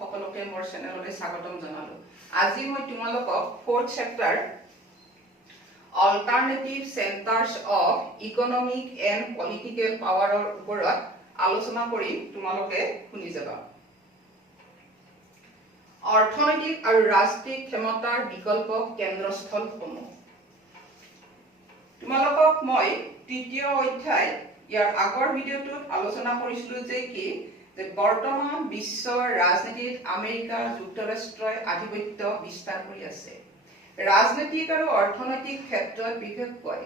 সকলোকে মোৰ চেনেললৈ স্বাগতম জনালো। আজি মই তোমালোকক 4th chapter alternative centres of economic and political পাৱাৰৰ ওপৰত আলোচনা কৰিম, তোমালোকে শুনি যাবা। অৰ্থনৈতিক আৰু ৰাষ্ট্ৰীয় ক্ষমতাৰ বিকল্প কেন্দ্ৰস্থলসমূহ। তোমালোকক মই তৃতীয় অধ্যায় ইয়াৰ আগৰ ভিডিঅ'টোত আলোচনা কৰিছিলো যে বৰ্তমান বিশ্বৰ ৰাজনীতিত আমেৰিকা যুক্তৰাষ্ট্ৰই আধিপত্য বিস্তাৰ কৰি আছে। ৰাজনৈতিক আৰু অৰ্থনৈতিক ক্ষেত্ৰত বিশেষকৈ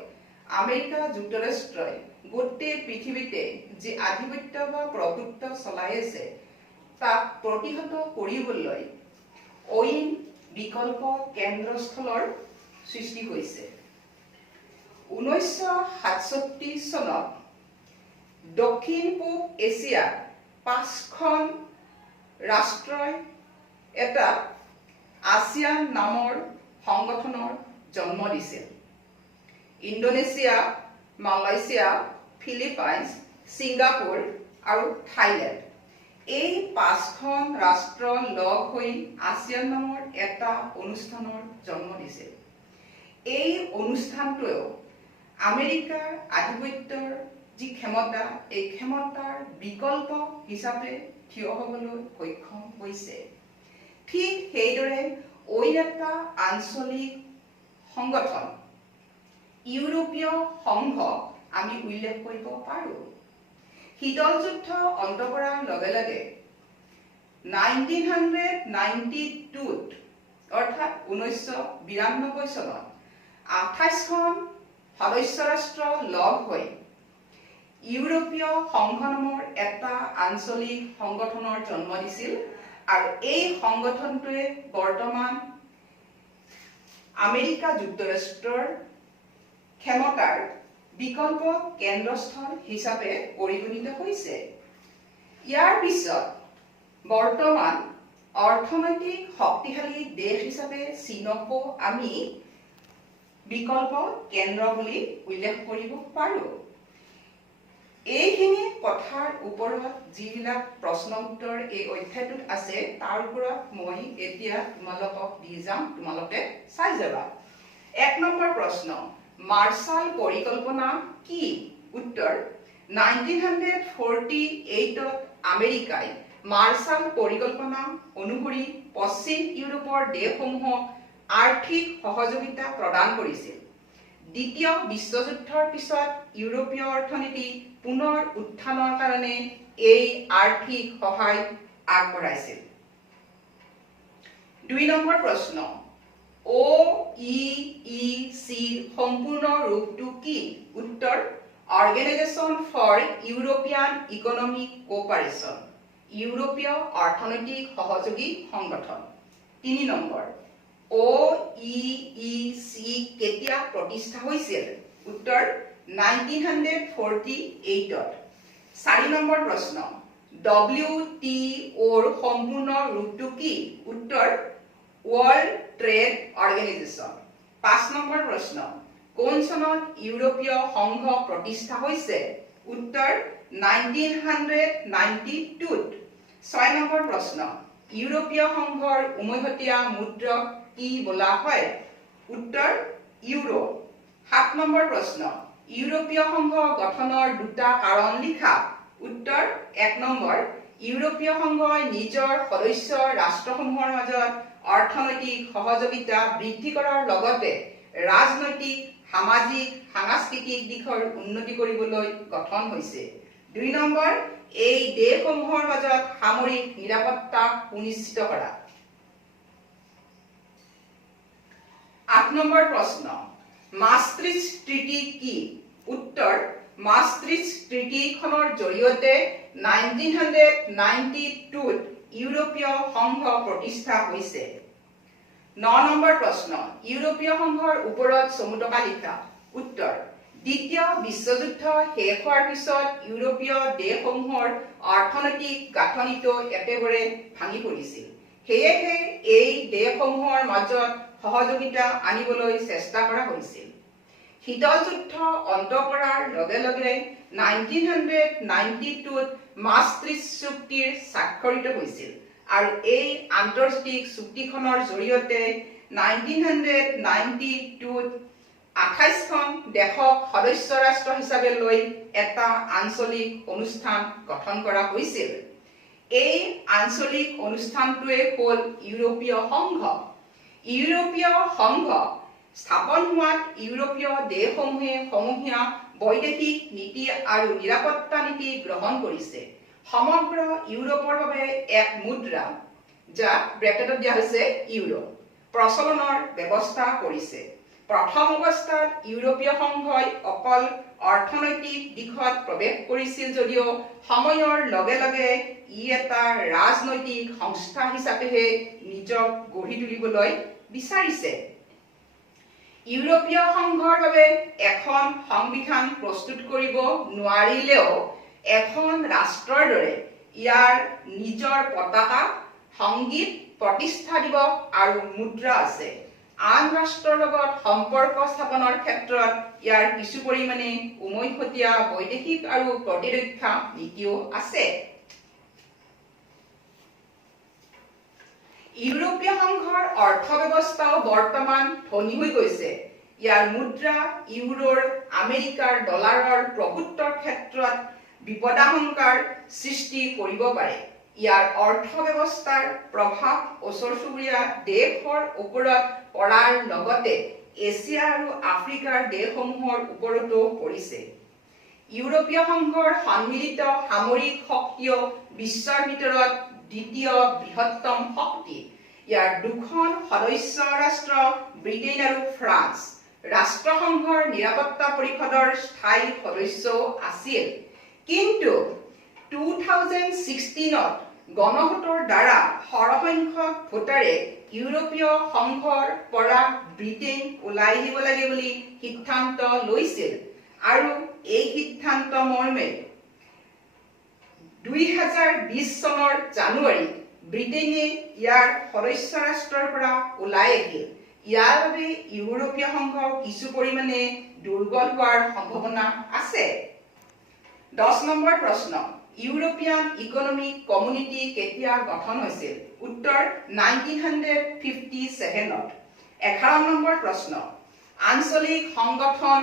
আমেৰিকা যুক্তৰাষ্ট্ৰই গোটেই পৃথিৱীতে যি আধিপত্য বা প্ৰভুত্ব চলাই আছে তাক প্ৰতিহত কৰিবলৈ অইন বিকল্প কেন্দ্ৰস্থলৰ সৃষ্টি হৈছে। 1967 চনত দক্ষিণ পূব এছিয়াৰ 5খন ৰাষ্ট্ৰই এটা আছিয়ান নামৰ সংগঠনৰ জন্ম দিছিল। ইণ্ডোনেছিয়া, মালয়েছিয়া, ফিলিপাইনছ, ছিংগাপুৰ আৰু থাইলেণ্ড। এই 5খন ৰাষ্ট্ৰ লগ হৈ আছিয়ান নামৰ এটা অনুষ্ঠানৰ জন্ম দিছিল। এই অনুষ্ঠানটোৱেও আমেৰিকাৰ আধিপত্যৰ যি ক্ষমতা, এই ক্ষমতাৰ বিকল্প হিচাপে থিয় হ'বলৈ সক্ষম হৈছে। ঠিক সেইদৰে অইন এটা আঞ্চলিক সংগঠন ইউৰোপীয় সংঘ আমি উল্লেখ কৰিব পাৰোঁ। শীতল যুদ্ধ অন্ত কৰাৰ লগে লগে 1992 অৰ্থাৎ 1992 চনত 28খন সদস্য ৰাষ্ট্ৰ লগ হৈ ইউৰোপীয় সংঘ নামৰ এটা আঞ্চলিক সংগঠনৰ জন্ম দিছিল আৰু এই সংগঠনটোৱে বৰ্তমান আমেৰিকা যুক্তৰাষ্ট্ৰৰ ক্ষমতাৰ বিকল্প কেন্দ্ৰস্থল হিচাপে পৰিগণিত হৈছে। ইয়াৰ পিছত বৰ্তমান অৰ্থনৈতিক শক্তিশালী দেশ হিচাপে চীনকো আমি বিকল্প কেন্দ্ৰ বুলি উল্লেখ কৰিব পাৰোঁ। এইখিনি কথাৰ ওপৰত যিবিলাক প্ৰশ্ন উত্তৰ এই অধ্যায়টোত আছে তাৰ ওপৰত মই এতিয়া তোমালোকক দি যাম, তোমালোকে চাই যাবা। 1 নম্বৰ প্ৰশ্ন, মাৰ্শ্বাল পৰিকল্পনা কি? উত্তৰ, 1948ত আমেৰিকাই মাৰ্শ্বাল পৰিকল্পনা অনুসৰি পশ্চিম ইউৰোপৰ দেশসমূহক আৰ্থিক সহযোগিতা প্ৰদান কৰিছিল। দ্বিতীয় বিশ্বযুদ্ধৰ পিছত ইউৰোপীয় অৰ্থনীতি পুনৰ উত্থানৰ কাৰণে এই আৰ্থিক সহায় আগবঢ়াইছিল। 2 নম্বৰ প্ৰশ্ন, OEECৰ সম্পূৰ্ণ ৰূপটো কি? উত্তৰ, organisation for European economic cooperation, ইউৰোপীয় অৰ্থনৈতিক সহযোগী সংগঠন। 3 নম্বৰ, OEEC কেতিয়া প্ৰতিষ্ঠা হৈছিল? উত্তৰ, 1948ত। 4 নম্বৰ প্ৰশ্ন, WTOৰ সম্পূৰ্ণ ৰূপটো কি? উত্তৰ, ৱৰ্ল্ড ট্ৰেড অৰ্গেনাইজেশ্যন। 5 নম্বৰ প্ৰশ্ন, কোন চনত ইউৰোপীয় সংঘ প্ৰতিষ্ঠা হৈছে? উত্তৰ, 1992ত। 6 নম্বৰ প্ৰশ্ন, ইউৰোপীয় সংঘৰ উমৈহতীয়া মুদ্ৰাক কি বোলা হয়? উত্তৰ, ইউৰো। 7 নম্বৰ প্ৰশ্ন, ইউৰোপীয় সংঘ গঠনৰ 2টা কাৰণ লিখা। উত্তৰ, 1 নম্বৰ, ইউৰোপীয় সংঘই নিজৰ সদস্য ৰাষ্ট্ৰসমূহৰ মাজত অৰ্থনৈতিক সহযোগিতা বৃদ্ধি কৰাৰ লগতে ৰাজনৈতিক, সামাজিক, সাংস্কৃতিক দিশৰ উন্নতি কৰিবলৈ গঠন হৈছে। 2 নম্বৰ, এই দেশসমূহৰ মাজত সামৰিক নিৰাপত্তা সুনিশ্চিত কৰা। 8 নম্বৰ প্ৰশ্ন, maastricht ট্ৰিটি কি? উত্তৰ, maastricht ট্ৰিটিখনৰ জৰিয়তে 1992ত ইউৰোপীয় সংঘ প্ৰতিষ্ঠা হৈছে। 9 নম্বৰ প্ৰশ্ন, ইউৰোপীয় সংঘৰ ওপৰত চমুটকা লিখা। উত্তৰ, দ্বিতীয় বিশ্বযুদ্ধ শেষ হোৱাৰ পিছত ইউৰোপীয় দেশসমূহৰ অৰ্থনৈতিক গাঁথনিটো একেবাৰে ভাঙি পৰিছিল। সেয়েহে এই দেশসমূহৰ মাজত সহযোগিতা আনিবলৈ চেষ্টা কৰা হৈছিল। শীতল যুদ্ধ অন্ত কৰাৰ লগে লগে 1992ত maastricht চুক্তিৰ স্বাক্ষৰিত হৈছিল আৰু এই আন্তৰ্জাতিক চুক্তিখনৰ জৰিয়তে 1992 28খন দেশক সদস্য ৰাষ্ট্ৰ হিচাপে লৈ এটা আঞ্চলিক অনুষ্ঠান গঠন কৰা হৈছিল। এই আঞ্চলিক অনুষ্ঠানটোৱে হ'ল ইউৰোপীয় সংঘ। ইউৰোপীয় সংঘ স্থাপন হোৱাত ইউৰোপীয় দেশসমূহে সমূহীয়া বৈদেশিক নীতি আৰু নিৰাপত্তা নীতি গ্ৰহণ কৰিছে। সমগ্ৰ ইউৰোপৰ বাবে এক মুদ্ৰা, যাক ব্ৰেকেটত দিয়া হৈছে ইউৰো, প্ৰচলনৰ ব্যৱস্থা কৰিছে। প্ৰথম অৱস্থাত ইউৰোপীয় সংঘই অকল অৰ্থনৈতিক দিশত প্ৰৱেশ কৰিছিল যদিও সময়ৰ লগে লগে ই এটা ৰাজনৈতিক সংস্থা হিচাপেহে নিজক গঢ়ি তুলিবলৈ বিচাৰিছে। ইউৰোপীয় সংঘৰ বাবে এখন সংবিধান প্ৰস্তুত কৰিব নোৱাৰিলেও এখন ৰাষ্ট্ৰৰ দৰে ইয়াৰ নিজৰ পতাকা, সংগীত, প্ৰতিষ্ঠা দিৱস আৰু মুদ্ৰা আছে। আন ৰাষ্ট্ৰৰ লগত সম্পৰ্ক স্থাপনৰ ক্ষেত্ৰত ইয়াৰ কিছু পৰিমাণে উমৈহতীয়া বৈদেশিক আৰু প্ৰতিৰক্ষা নীতিও আছে। ইউৰোপীয় সংঘৰ অৰ্থব্যৱস্থাও বৰ্তমান ধনী হৈ গৈছে। ইয়াৰ মুদ্ৰা ইউৰোৰ আমেৰিকাৰ ডলাৰৰ প্ৰভুত্বৰ ক্ষেত্ৰত বিপদাশংকাৰ সৃষ্টি কৰিব পাৰে। ইয়াৰ অৰ্থব্যৱস্থাৰ প্ৰভাৱ ওচৰ চুবুৰীয়া দেশৰ ওপৰত পৰাৰ লগতে এছিয়া আৰু আফ্ৰিকাৰ দেশসমূহৰ ওপৰতো পৰিছে। ইউৰোপীয় সংঘৰ সন্মিলিত সামৰিক শক্তিও বিশ্বৰ ভিতৰত দ্বিতীয় বৃহত্তম শক্তি। ইয়াৰ দুখন সদস্য ৰাষ্ট্ৰ ব্ৰিটেইন আৰু ফ্ৰান্স ৰাষ্ট্ৰসংঘৰ নিৰাপত্তা পৰিষদৰ স্থায়ী সদস্যও আছিল। কিন্তু 2016ত গণভোটৰ দ্বাৰা সৰহসংখ্যক ভোটাৰে ইউৰোপীয় সংঘৰ পৰা ব্ৰিটেইন ওলাই দিব লাগে বুলি সিদ্ধান্ত লৈছিল আৰু এই সিদ্ধান্ত মৰ্মে 2020 চনৰ জানুৱাৰীত ব্ৰিটেইনে ইয়াৰ সদস্য ৰাষ্ট্ৰৰ পৰা ওলাই আহিল। ইয়াৰ বাবে ইউৰোপীয় সংঘ কিছু পৰিমাণে দুৰ্বল হোৱাৰ সম্ভাৱনা আছে। 10 নম্বৰ প্ৰশ্ন, ইউৰোপিয়ান ইকনমিক কমিউনিটি কেতিয়া গঠন হৈছিল? উত্তৰ 1957ত। 11 নম্বৰ প্ৰশ্ন, আঞ্চলিক সংগঠন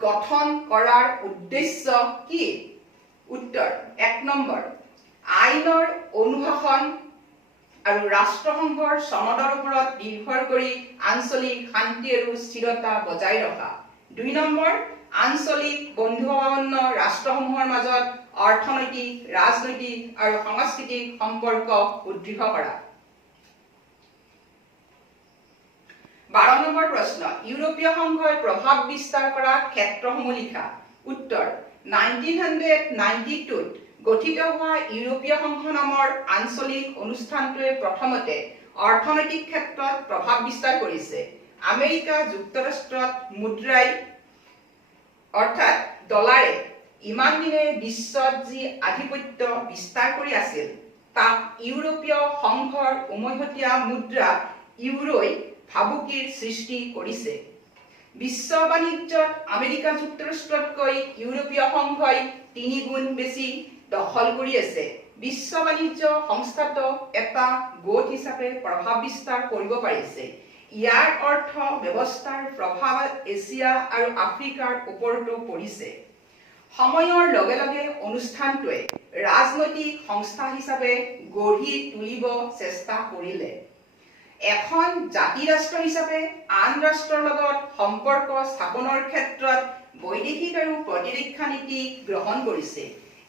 গঠন কৰাৰ উদ্দেশ্য কি? উত্তৰ 1 নম্বৰ, আইনৰ অনুশাসন আৰু ৰাষ্ট্ৰসংঘৰ চনদৰ ওপৰত নিৰ্ভৰ কৰি আঞ্চলিক শান্তি আৰু স্থিৰতা বজাই ৰখা। 2 নম্বৰ, আঞ্চলিক বন্ধুভাৱাপন্ন ৰাষ্ট্ৰসমূহৰ মাজত অৰ্থনৈতিক, ৰাজনৈতিক আৰু সাংস্কৃতিক সম্পৰ্ক সুদৃঢ় কৰা। 12 নম্বৰ প্ৰশ্ন, ইউৰোপীয় সংঘই প্ৰভাৱ বিস্তাৰ কৰা ক্ষেত্ৰসমূহ লিখা। উত্তৰ 1992ত গঠিত হোৱা ইউৰোপীয় সংঘ নামৰ আঞ্চলিক অনুষ্ঠানটোৱে প্ৰথমতে অৰ্থনৈতিক ক্ষেত্ৰত প্ৰভাৱ বিস্তাৰ কৰিছে। আমেৰিকা যুক্তৰাষ্ট্ৰত মুদ্ৰাই অৰ্থাৎ ডলাৰে ইমান দিনে বিশ্বত যি আধিপত্য বিস্তাৰ কৰি আছিল তাক ইউৰোপীয় সংঘৰ উমৈহতীয়া মুদ্ৰা ইউৰোই ভাবুকিৰ সৃষ্টি কৰিছে। বিশ্ব বাণিজ্যত আমেৰিকা যুক্তৰাষ্ট্ৰতকৈ ইউৰোপীয় সংঘই 3 গুণ বেছি দখল কৰি আছে। বিশ্ব বাণিজ্য সংস্থাটো এটা গোট হিচাপে প্ৰভাৱ বিস্তাৰ কৰিব পাৰিছে। ইয়াৰ অৰ্থ ব্যৱস্থাৰ প্ৰভাৱ এছিয়া আৰু আফ্ৰিকাৰ ওপৰতো পৰিছে। সময়ৰ লগে লগে অনুষ্ঠানটোৱে ৰাজনৈতিক সংস্থা হিচাপে গঢ়ি তুলিব চেষ্টা কৰিলে। এখন জাতি ৰাষ্ট্ৰ হিচাপে আন ৰাষ্ট্ৰৰ লগত সম্পৰ্ক স্থাপনৰ ক্ষেত্ৰত বৈদেশিক আৰু প্ৰতিৰক্ষা নীতি গ্ৰহণ কৰিছে।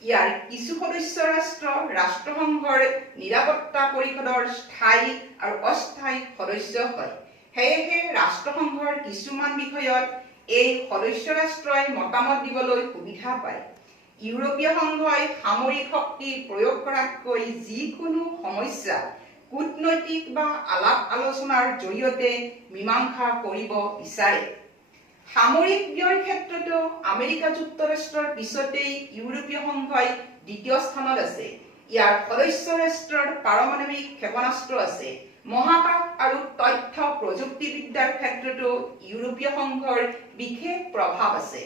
ইয়াৰ কিছু সদস্য ৰাষ্ট্ৰ ৰাষ্ট্ৰসংঘৰ নিৰাপত্তা পৰিষদৰ স্থায়ী আৰু অস্থায়ী সদস্য হয়। সেয়েহে ৰাষ্ট্ৰসংঘৰ কিছুমান বিষয়ত এই সদস্য ৰাষ্ট্ৰই মতামত দিবলৈ সুবিধা পায়। ইউৰোপীয় সংঘই সামৰিক শক্তি প্ৰয়োগ কৰাতকৈ যিকোনো সমস্যা কূটনৈতিক বা আলাপ আলোচনাৰ জৰিয়তে মীমাংসা কৰিব বিচাৰে। সামৰিক ব্যয়ৰ ক্ষেত্ৰতো আমেৰিকা যুক্তৰাষ্ট্ৰৰ পিছতেই ইউৰোপীয় সংঘই দ্বিতীয় স্থানত আছে। ইয়াৰ সদস্য ৰাষ্ট্ৰৰ পাৰমাণৱিক ক্ষেপণাস্ত্ৰ আছে। মহাকাশ আৰু তথ্য প্ৰযুক্তিবিদ্যাৰ ক্ষেত্ৰতো ইউৰোপীয় সংঘৰ বিশেষ প্ৰভাৱ আছে।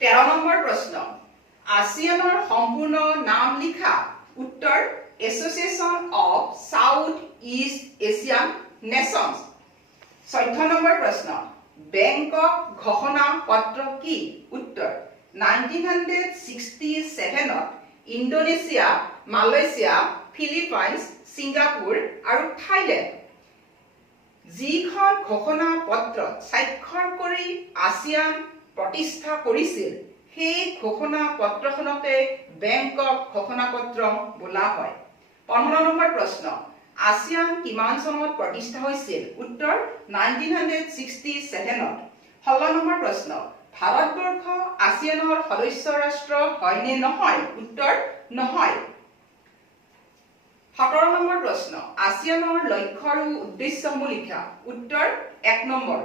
13 নম্বৰ প্ৰশ্ন, আসিয়ানৰ সম্পূৰ্ণ নাম লিখা উত্তৰ association of south east Asian nations 14 number প্ৰশ্ন বেংকক ঘোষণা পত্ৰ কি উত্তৰ 1967 ত ইণ্ডোনেছিয়া মালয়েছিয়া ফিলিপাইনছ ছিংগাপুৰ আৰু থাইলেণ্ড যিখন ঘোষণা পত্ৰত স্বাক্ষৰ কৰি আসিয়ান প্ৰতিষ্ঠা কৰিছিল সেই ঘোষণা পত্ৰখনকে বেংকক ঘোষণা পত্ৰ বোলা হয় 15 নম্বৰ প্ৰশ্ন আসিয়ান কিমান চনত প্ৰতিষ্ঠা হৈছিল উত্তৰ 1967 ত 16 নম্বৰ প্ৰশ্ন ভাৰতবৰ্ষ আসিয়ানৰ সদস্য ৰাষ্ট্ৰ হয় নে নহয় উত্তৰ নহয় 17 নম্বৰ প্ৰশ্ন আসিয়ানৰ লক্ষ্য আৰু উদ্দেশ্যসমূহ লিখা উত্তৰ 1 নম্বৰ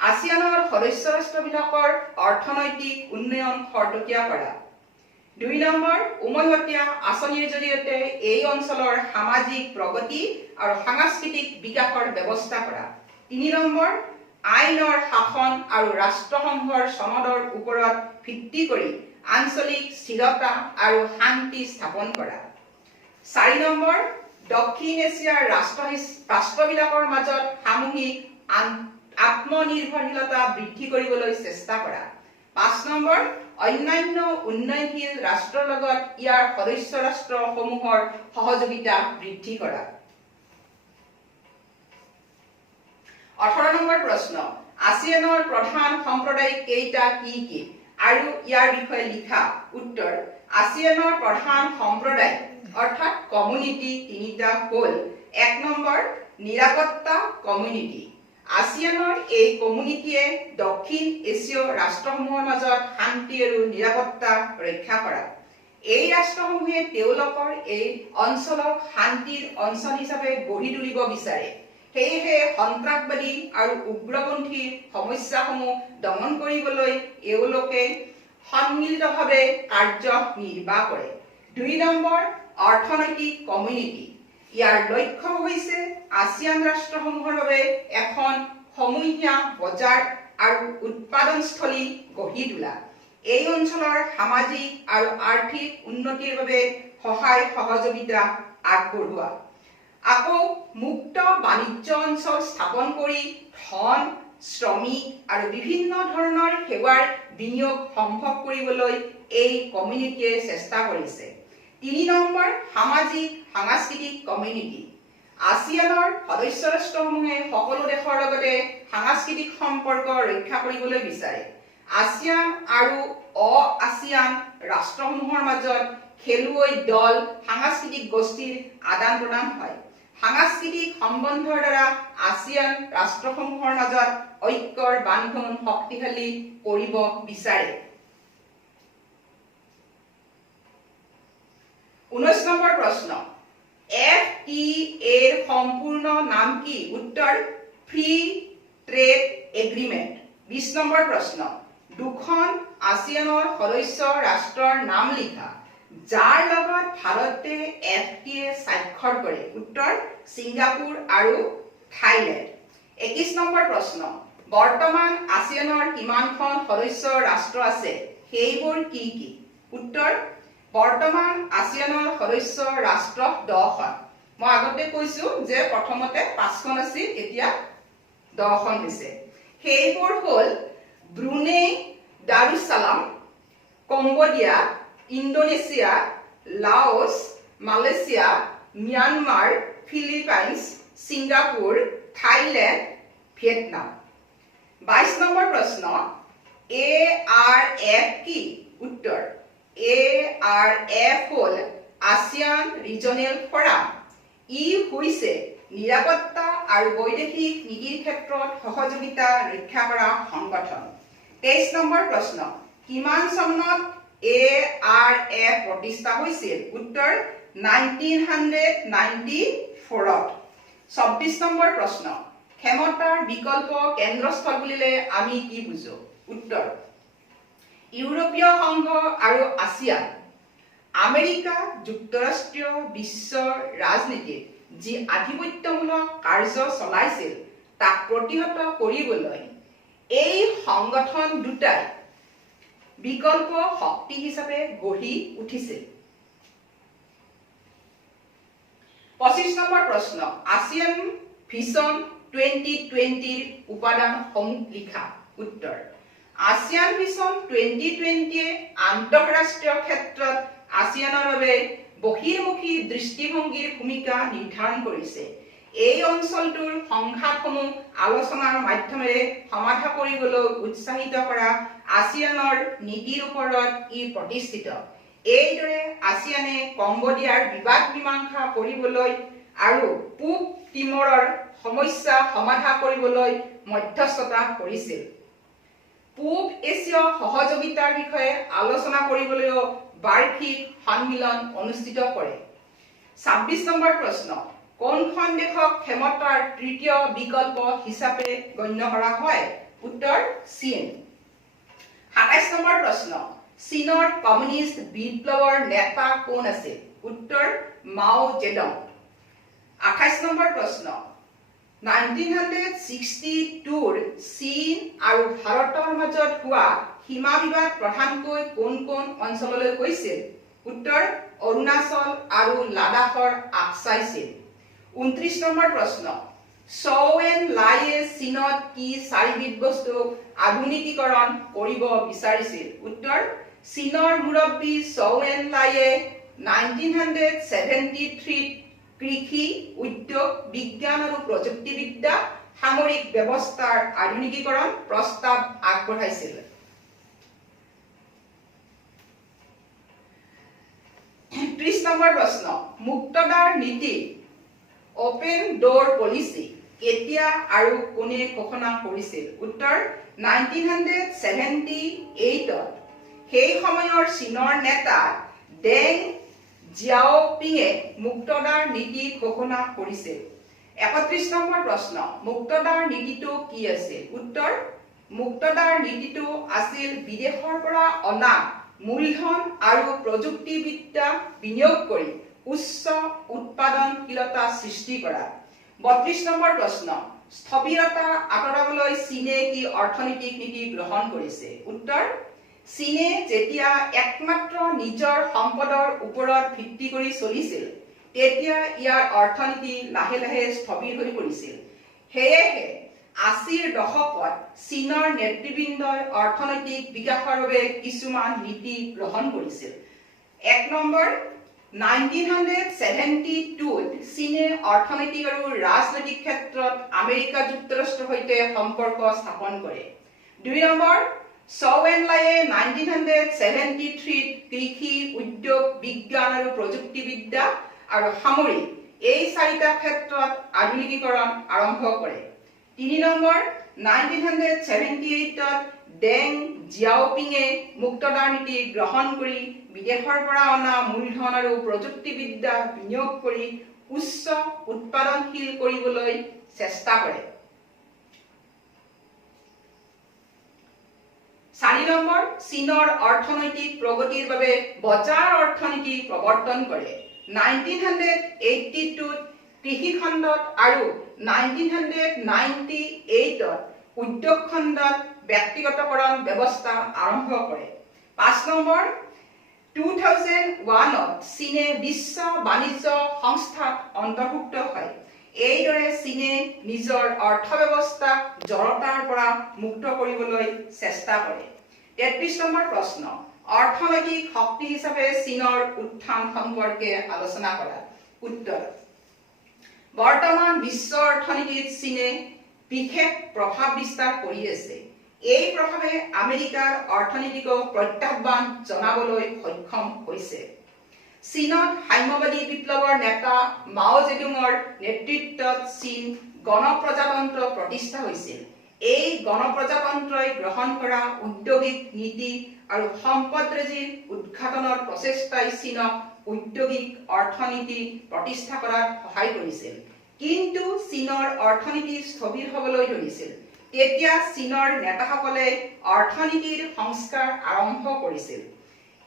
আসিয়ানৰ সদস্য ৰাষ্ট্ৰবিলাকৰ অৰ্থনৈতিক উন্নয়ন খৰতকীয়া কৰা 2 নম্বৰ উমৈহতীয়া আঁচনিৰ জৰিয়তে এই অঞ্চলৰ সামাজিক প্ৰগতি আৰু সাংস্কৃতিক বিকাশৰ ব্যৱস্থা কৰা 3 নম্বৰ আইনৰ শাসন আৰু ৰাষ্ট্ৰসংঘৰ সনদৰ ওপৰত ভিত্তি কৰি আঞ্চলিক স্থিৰতা আৰু শান্তি স্থাপন কৰা 4 নম্বৰ দক্ষিণ এছিয়াৰ ৰাষ্ট্ৰবিলাকৰ মাজত সামূহিক আত্মনিৰ্ভৰশীলতা বৃদ্ধি কৰিবলৈ চেষ্টা কৰা 5 নম্বৰ অন্যান্য উন্নয়নশীল ৰাষ্ট্ৰৰ লগত ইয়াৰ সদস্য ৰাষ্ট্ৰসমূহৰ সহযোগিতা বৃদ্ধি কৰা 18 নম্বৰ প্ৰশ্ন আসিয়ানৰ প্ৰধান সম্প্ৰদায় কেইটা কি কি আৰু ইয়াৰ বিষয়ে লিখা উত্তৰ আসিয়ানৰ প্ৰধান সম্প্ৰদায় অৰ্থাৎ কমিউনিটি তিনিটা হ'ল 1 নম্বৰ নিৰাপত্তা কমিউনিটি আসিয়ানৰ এই কমিউনিটিয়ে দক্ষিণ এছীয় ৰাষ্ট্ৰসমূহৰ মাজত শান্তি আৰু নিৰাপত্তা ৰক্ষা কৰা এই ৰাষ্ট্ৰসমূহে তেওঁলোকৰ এই অঞ্চলক শান্তিৰ অঞ্চল হিচাপে গঢ়ি তুলিব বিচাৰে সেয়েহে সন্ত্ৰাসবাদী আৰু উগ্ৰপন্থীৰ সমস্যাসমূহ দমন কৰিবলৈ এওঁলোকে সন্মিলিতভাৱে কাৰ্যনিৰ্বাহ কৰে 2 নম্বৰ অৰ্থনৈতিক কমিউনিটি ইয়াৰ লক্ষ্য হৈছে আসিয়ান ৰাষ্ট্ৰসমূহৰ বাবে এখন সমূহীয়া বজাৰ আৰু উৎপাদনস্থলী গঢ়ি তোলা এই অঞ্চলৰ সামাজিক আৰু আৰ্থিক উন্নতিৰ বাবে সহায় সহযোগিতা আগবঢ়োৱা আকৌ মুক্ত বাণিজ্য অঞ্চল স্থাপন কৰি ধন শ্ৰমিক আৰু বিভিন্ন ধৰণৰ সেৱাৰ বিনিয়োগ সম্ভৱ কৰিবলৈ এই কমিউনিটিয়ে চেষ্টা কৰিছে 3 নম্বৰ সামাজিক সাংস্কৃতিক কমিউনিটি আসিয়ানৰ সদস্য ৰাষ্ট্ৰসমূহে সকলো দেশৰ লগতে সাংস্কৃতিক সম্পৰ্ক ৰক্ষা কৰিবলৈ বিচাৰে আসিয়ান আৰু অ-আসিয়ান ৰাষ্ট্ৰসমূহৰ মাজত খেলুৱৈ দল সাংস্কৃতিক গোষ্ঠীৰ আদান প্ৰদান হয় সাংস্কৃতিক সম্বন্ধৰ দ্বাৰা আসিয়ান ৰাষ্ট্ৰসমূহৰ মাজত ঐক্যৰ বান্ধোন শক্তিশালী কৰিব বিচাৰে 19 নম্বৰ প্ৰশ্ন FTA ৰ সম্পূৰ্ণ নাম কি উত্তৰ ফ্ৰী ট্ৰেড এগ্ৰিমেণ্ট 20 নম্বৰ প্ৰশ্ন দুখন আসিয়ানৰ সদস্য ৰাষ্ট্ৰৰ নাম লিখা যাৰ লগত ভাৰতে FTA স্বাক্ষৰ কৰে উত্তৰ ছিংগাপুৰ আৰু থাইলেণ্ড 21 নম্বৰ প্ৰশ্ন বৰ্তমান আসিয়ানৰ কিমানখন সদস্য ৰাষ্ট্ৰ আছে সেইবোৰ কি কি উত্তৰ বৰ্তমান আসিয়ানৰ সদস্য ৰাষ্ট্ৰ 10খন মই আগতে কৈছো যে প্ৰথমতে 5খন আছিল এতিয়া 10খন হৈছে সেইবোৰ হ'ল Brunei Darussalam Cambodia Indonesia Laos Malaysia Myanmar Philippines Singapore Thailand Vietnam 22 number প্ৰশ্ন ARF কি উত্তৰ ARF হ'ল আসিয়ান ৰিজনেল ফৰাম ই হৈছে নিৰাপত্তা আৰু বৈদেশিক নীতিৰ ক্ষেত্ৰত সহযোগিতা ৰক্ষা কৰা সংগঠন 23 নম্বৰ প্ৰশ্ন কিমান চনত ARF প্ৰতিষ্ঠা হৈছিল উত্তৰ 1994 24 নম্বৰ প্ৰশ্ন ক্ষমতাৰ বিকল্প কেন্দ্ৰস্থল বুলিলে আমি কি বুজো উত্তৰ ইউৰোপীয় সংঘ আৰু আসিয়ান আমেৰিকা যুক্তৰাষ্ট্ৰীয় বিশ্ব ৰাজনীতিত যি আধিপত্যমূলক কাৰ্য চলাইছিল তাক প্ৰতিহত কৰিবলৈ এই সংগঠন দুটাই বিকল্প শক্তি হিচাপে গঢ়ি উঠিছিল। 25 নম্বৰ প্ৰশ্ন, ASEAN ভিজন 2020 উপাদানসমূহ লিখা। উত্তৰ, ASEAN ভিজন 2020 আন্তঃৰাষ্ট্ৰীয় ক্ষেত্ৰত ASEANৰ বাবে বহিৰ্মুখী দৃষ্টিভংগীৰ ভূমিকা নিৰ্ধাৰণ কৰিছে। এই অঞ্চলটোৰ সংঘাতসমূহ আলোচনাৰ মাধ্যমেৰে সমাধা কৰিবলৈ উৎসাহিত কৰা ASEANৰ নীতিৰ ওপৰত ই প্ৰতিষ্ঠিত। এইদৰে ASEANে কম্বোডিয়াৰ বিবাদ মীমাংসা কৰিবলৈ আৰু পূব তিমৰৰ সমস্যা সমাধা কৰিবলৈ মধ্যস্থতা কৰিছিল। পূব এছীয় সহযোগিতাৰ বিষয়ে আলোচনা কৰিবলৈও বাৰ্ষিক সন্মিলন অনুষ্ঠিত কৰে। 26 নম্বৰ প্ৰশ্ন, কোনখন দেশক ক্ষমতাৰ তৃতীয় বিকল্প হিচাপে গণ্য কৰা হয়? উত্তৰ, চীন। 27 নম্বৰ প্ৰশ্ন, চীনৰ কমিউনিষ্ট বিপ্লৱৰ নেতা কোন আছিল? উত্তৰ, মাও জেডং। 28 নম্বৰ প্ৰশ্ন, 1962ৰ চীন আৰু ভাৰতৰ মাজত হোৱা সীমা বিবাদ প্ৰধানকৈ কোন কোন অঞ্চললৈ হৈছিল? উত্তৰ, অৰুণাচল আৰু লাডাখৰ আকছাই। 29 নম্বৰ প্ৰশ্ন, চৌ এন লাইয়ে চীনত কি চাৰিবিধ বস্তু আধুনিকীকৰণ কৰিব বিচাৰিছিল? উত্তৰ, চীনৰ মুৰব্বী চৌ এন লাইয়ে 1973 কৃষি, উদ্যোগ, বিজ্ঞান আৰু প্ৰযুক্তিবিদ্যা, সামৰিক ব্যৱস্থাৰ আধুনিকীকৰণ প্ৰস্তাৱ আগবঢ়াইছিল। 30 নম্বৰ প্ৰশ্ন, মুক্তদাৰ নীতি অপেন ডোৰ পলিচি কেতিয়া আৰু কোনে ঘোষণা কৰিছিল? উত্তৰ, 1978ত। সেই সময়ৰ চীনৰ নেতা ডেং জিয়াওপিঙে মুক্তদাৰ নীতি ঘোষণা কৰিছিল। 31 নম্বৰ প্ৰশ্ন, মুক্তদাৰ নীতিটো কি আছিল? উত্তৰ, মুক্তদাৰ নীতিটো আছিল বিদেশৰ পৰা অনা মূলধন আৰু প্ৰযুক্তিবিদ্যা বিনিয়োগ কৰি উচ্চ উৎপাদনশীলতা সৃষ্টি কৰা। 32 নম্বৰ প্ৰশ্ন, স্থবিৰতা আঁতৰাবলৈ চীনে কি অৰ্থনৈতিক নীতি গ্ৰহণ কৰিছে? উত্তৰ, চীনে যেতিয়া একমাত্ৰ নিজৰ সম্পদৰ ওপৰত ভিত্তি কৰি চলিছিল তেতিয়া ইয়াৰ অৰ্থনীতি লাহে লাহে স্থবিৰ হৈ পৰিছিল। সেয়েহে 80ৰ দশকত চীনৰ নেতৃবৃন্দই অৰ্থনৈতিক বিকাশৰ বাবে কিছুমান নীতি গ্ৰহণ কৰিছিল। 1 নম্বৰ, 1972ত চীনে অৰ্থনৈতিক আৰু ৰাজনৈতিক ক্ষেত্ৰত আমেৰিকা যুক্তৰাষ্ট্ৰৰ সৈতে সম্পৰ্ক স্থাপন কৰে। 2 নম্বৰ, চৌ এন লাইয়ে 1973ত কৃষি, উদ্যোগ, বিজ্ঞান আৰু প্ৰযুক্তিবিদ্যা আৰু সামৰিক এই চাৰিটা ক্ষেত্ৰত আধুনিকীকৰণ আৰম্ভ কৰে। 3 নম্বৰ, 1978ত ডেং জিয়াওপিঙে মুক্তদাৰ নীতি গ্ৰহণ কৰি বিদেশৰ পৰা অনা মূলধন আৰু প্ৰযুক্তিবিদ্যা বিনিয়োগ কৰি উচ্চ উৎপাদনশীল কৰিবলৈ চেষ্টা কৰে। 4 নম্বৰ, চীনৰ অৰ্থনৈতিক প্ৰগতিৰ বাবে বজাৰ অৰ্থনীতি প্ৰৱৰ্তন কৰে। 1982ত কৃষি খণ্ডত আৰু 1998ত উদ্যোগ খণ্ডত ব্যক্তিগতকৰণ ব্যৱস্থা আৰম্ভ কৰে। 5 নম্বৰ, 2001ত চীনে বিশ্ব বাণিজ্য সংস্থাত অন্তৰ্ভুক্ত হয়। এইদৰে চীনে নিজৰ অৰ্থব্যৱস্থাক জড়তাৰ পৰা মুক্ত কৰিবলৈ চেষ্টা কৰে। 33 নম্বৰ প্ৰশ্ন, অৰ্থনৈতিক শক্তি হিচাপে চীনৰ উত্থান সম্পৰ্কে আলোচনা কৰা। উত্তৰ, বৰ্তমান বিশ্ব অৰ্থনীতিত চীনে বিশেষ প্ৰভাৱ বিস্তাৰ কৰি আছে। এই প্ৰভাৱে আমেৰিকাৰ অৰ্থনীতিকো প্ৰত্যাহ্বান জনাবলৈ সক্ষম হৈছে। চীনত সাম্যবাদী বিপ্লৱৰ নেতা মাও জেডুঙৰ নেতৃত্বত চীন গণপ্ৰজাতন্ত্ৰ প্ৰতিষ্ঠা হৈছিল। এই গণপ্ৰজাতন্ত্ৰই গ্ৰহণ কৰা ঔদ্যোগিক নীতি আৰু সম্পদৰাজিৰ উদ্ঘাটনৰ প্ৰচেষ্টাই চীনক ঔদ্যোগিক অৰ্থনীতি প্ৰতিষ্ঠা কৰাত সহায় কৰিছিল। কিন্তু চীনৰ অৰ্থনীতি স্থবিৰ হ'বলৈ ধৰিছিল। তেতিয়া চীনৰ নেতাসকলে অৰ্থনীতিৰ সংস্কাৰ আৰম্ভ কৰিছিল।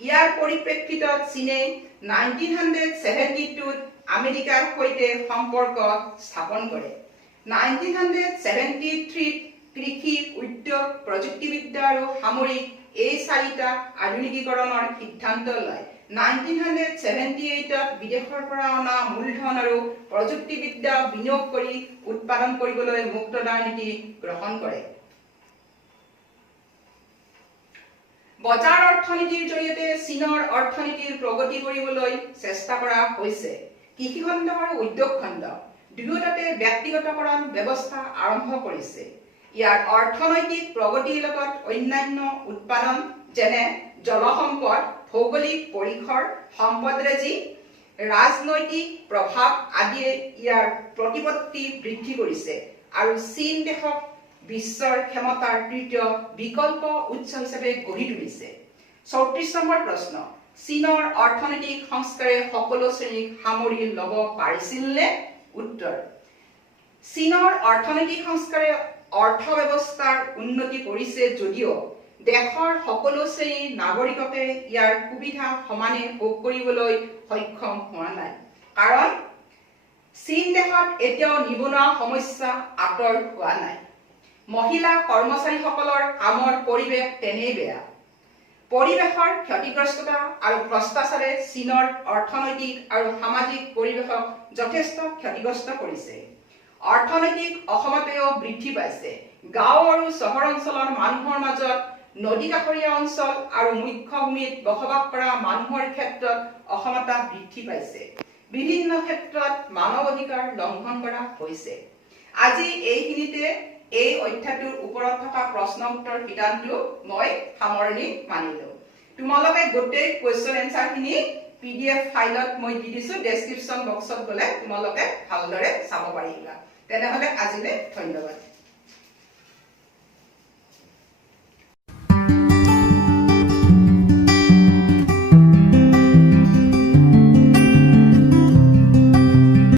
ইয়াৰ পৰিপ্ৰেক্ষিতত চীনে 1972ত আমেৰিকাৰ সৈতে সম্পৰ্ক স্থাপন কৰে। 1973ত কৃষি, উদ্যোগ, প্ৰযুক্তিবিদ্যা আৰু সামৰিক এই চাৰিটা আধুনিকীকৰণৰ সিদ্ধান্ত লয়। 1978 বিদেশৰ পৰা অনা মূলধন আৰু প্ৰযুক্তিবিদ্যা বিনিয়োগ কৰি উৎপাদন কৰিবলৈ মুক্তদাৰ নীতি গ্ৰহণ কৰে। বজাৰ অৰ্থনীতিৰ জৰিয়তে চীনৰ অৰ্থনীতিৰ প্ৰগতি কৰিবলৈ চেষ্টা কৰা হৈছে। কৃষি খণ্ড আৰু উদ্যোগ খণ্ড দুয়োটাতে ব্যক্তিগতকৰণ ব্যৱস্থা আৰম্ভ কৰিছে। ইয়াৰ অৰ্থনৈতিক প্ৰগতিৰ লগত অন্যান্য উৎপাদন যেনে জলসম্পদ, ভৌগোলিক পৰিসৰ, সম্পদৰাজি, ৰাজনৈতিক প্ৰভাৱ আদিয়ে ইয়াৰ প্ৰতিপত্তি বৃদ্ধি কৰিছে আৰু চীন দেশক বিশ্বৰ ক্ষমতাৰ তৃতীয় বিকল্প উৎস হিচাপে গঢ়ি তুলিছে। 34 নম্বৰ প্ৰশ্ন, চীনৰ অৰ্থনৈতিক সংস্কাৰে সকলো শ্ৰেণীক সামৰি ল'ব পাৰিছিলনে? উত্তৰ, চীনৰ অৰ্থনৈতিক সংস্কাৰে অৰ্থ ব্যৱস্থাৰ উন্নতি কৰিছে যদিও দেশৰ সকলো শ্ৰেণীৰ নাগৰিককে ইয়াৰ সুবিধা সমানে ভোগ কৰিবলৈ সক্ষম হোৱা নাই। কাৰণ চীন দেশত এতিয়াও নিবনুৱা সমস্যা আঁতৰ হোৱা নাই। মহিলা কৰ্মচাৰীসকলৰ কামৰ পৰিৱেশ তেনেই বেয়া। পৰিৱেশৰ ক্ষতিগ্ৰস্ততা আৰু ভ্ৰষ্টাচাৰে চীনৰ অৰ্থনৈতিক আৰু সামাজিক পৰিৱেশক যথেষ্ট ক্ষতিগ্ৰস্ত কৰিছে। অৰ্থনৈতিক অসমতাও বৃদ্ধি পাইছে। গাঁও আৰু চহৰ অঞ্চলৰ মানুহৰ মাজত, নদী কাষৰীয়া অঞ্চল আৰু মুখ্য ভূমিত বসবাস কৰা মানুহৰ ক্ষেত্ৰত অসমতা বৃদ্ধি পাইছে। বিভিন্ন ক্ষেত্ৰত মানৱ অধিকাৰ লংঘন কৰা হৈছে। আজি এইখিনিতে এই অধ্যায়টোৰ ওপৰত থকা প্ৰশ্ন উত্তৰ শিতানটো মই সামৰণি মানিলো। তোমালোকে গোটেই কুৱেশ্যন এনসাৰখিনি PDF ফাইলত মই দি দিছো, ডেছক্ৰিপশ্যন বক্সত গ'লে তোমালোকে ভালদৰে চাব পাৰিবা। তেনেহ'লে আজিলৈ ধন্যবাদ।